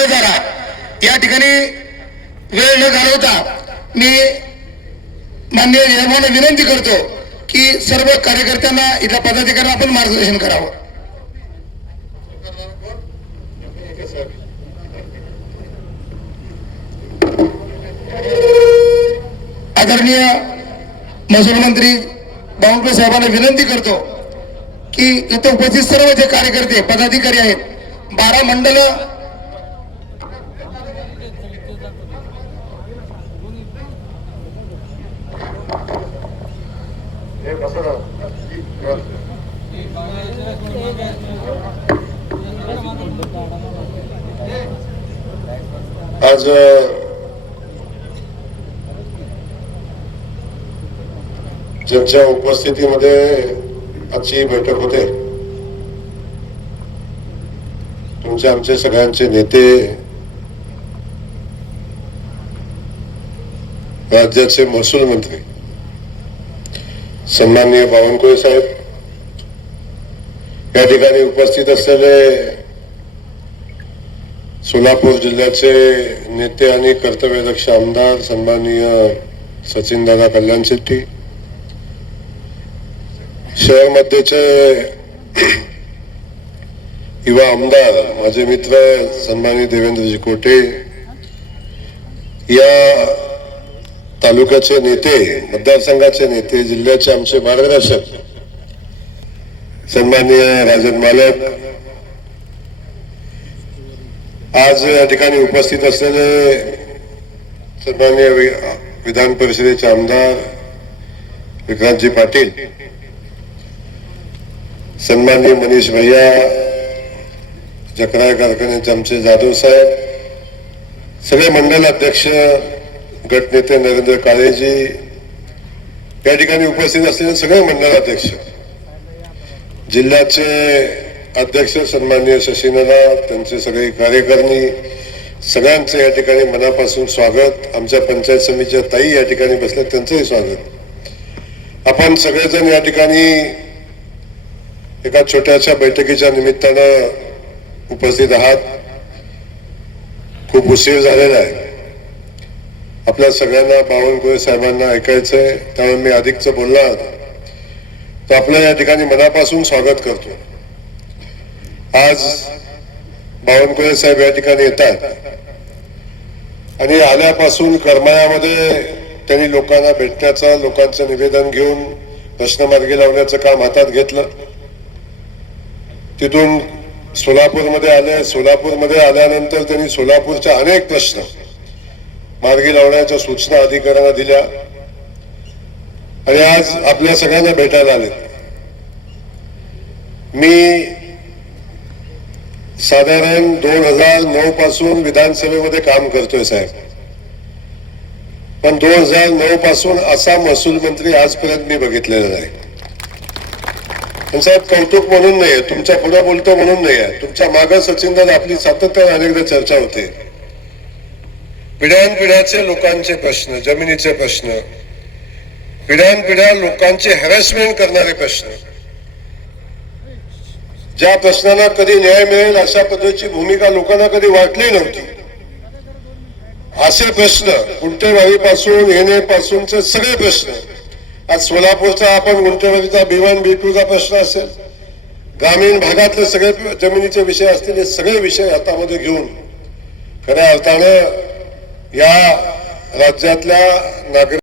वेळ झाला, या ठिकाणी वेळ न घालवता मी माननीय यजमानांना विनंती करतो की सर्व कार्यकर्त्यांना इथल्या पदाधिकाऱ्यांना आपण मार्गदर्शन करावं. आदरणीय महसूल मंत्री बावनकुळे साहेबांना विनंती करतो की इथे उपस्थित सर्व जे कार्यकर्ते पदाधिकारी आहेत, 12 मंडल आज ज्यांच्या उपस्थितीमध्ये आजची बैठक होते, तुमचे आमचे सगळ्यांचे नेते, राज्याचे महसूल मंत्री सन्माननीय बावनकुळे साहेब, या ठिकाणी उपस्थित असलेले सोलापूर जिल्ह्याचे नेते आणि कर्तव्यदक्ष आमदार सन्माननीय सचिनदादा कल्याण शेट्टी, शहर मध्येचे युवा आमदार माझे मित्र सन्माननीय देवेंद्रजी कोटे, या तालुक्याचे नेते, मतदारसंघाचे नेते, जिल्ह्याचे आमचे मार्गदर्शक सन्माननीय राजन मालक, आज या ठिकाणी उपस्थित असलेले सन्माननीय विधान परिषदेचे आमदार विक्रांतजी पाटील, सन्माननीय मनीष भैया, जकराय कारखान्याचे आमचे जाधव साहेब, सगळे मंडल अध्यक्ष, गटनेते नरेंद्र काळेजी, या ठिकाणी उपस्थित असलेले सगळे मंडल अध्यक्ष, जिल्ह्याचे अध्यक्ष सन्माननीय शशीनाना, त्यांचे सगळे कार्यकारिणी, सगळ्यांचे या ठिकाणी मनापासून स्वागत. आमच्या पंचायत समितीच्या ताई या ठिकाणी बसल्या, त्यांचंही स्वागत. आपण सगळेजण या ठिकाणी एका छोट्याशा बैठकीच्या निमित्तानं उपस्थित आहात. खूप उशीर झालेला आहे. आपल्या सगळ्यांना बावनकुळे साहेबांना ऐकायचंय, त्यामुळे मी अधिकच बोलणार तर आपलं या ठिकाणी मनापासून स्वागत करतो. आज बावनकुळे साहेब या ठिकाणी येतात आणि आल्यापासून करमाळ्यामध्ये त्यांनी लोकांना भेटण्याचं, लोकांचं निवेदन घेऊन प्रश्न मार्गी लावण्याचं काम हातात घेतलं. तिथून सोलापूरमध्ये आले. सोलापूरमध्ये आल्यानंतर त्यांनी सोलापूरच्या अनेक प्रश्न मार्गी लावण्याच्या सूचना अधिकाऱ्यांना दिल्या आणि आज आपल्या सगळ्यांना भेटायला आले. मी साधारण 2009 पासून विधानसभेमध्ये काम करतोय साहेब, पण 2009 पासून असा महसूल मंत्री आजपर्यंत मी बघितलेला नाही. साहेब कौतुक म्हणून नाहीये, तुमच्या पुढे बोलतो म्हणून नाही आहे, तुमच्या मागे सचिनदादा आपली सातत्याने अनेकदा चर्चा होते. पिढ्यानपिढ्याचे लोकांचे प्रश्न, जमिनीचे प्रश्न, पिढ्यानपिढ्या लोकांचे हॅरॅसमेंट करणारे प्रश्न, ज्या प्रश्नांना कधी न्याय मिळेल अशा पद्धतीची भूमिका लोकांना कधी वाटली नव्हती, असे प्रश्न गुंठेवारीपासून येणेपासूनचे सगळे प्रश्न. आज सोलापूरचा आपण गुंठेवारीचा B1 B2 चा प्रश्न असेल, ग्रामीण भागातले सगळे जमिनीचे विषय असतील, हे सगळे विषय हातामध्ये घेऊन खऱ्या अर्थानं या राज्यातल्या नागरिक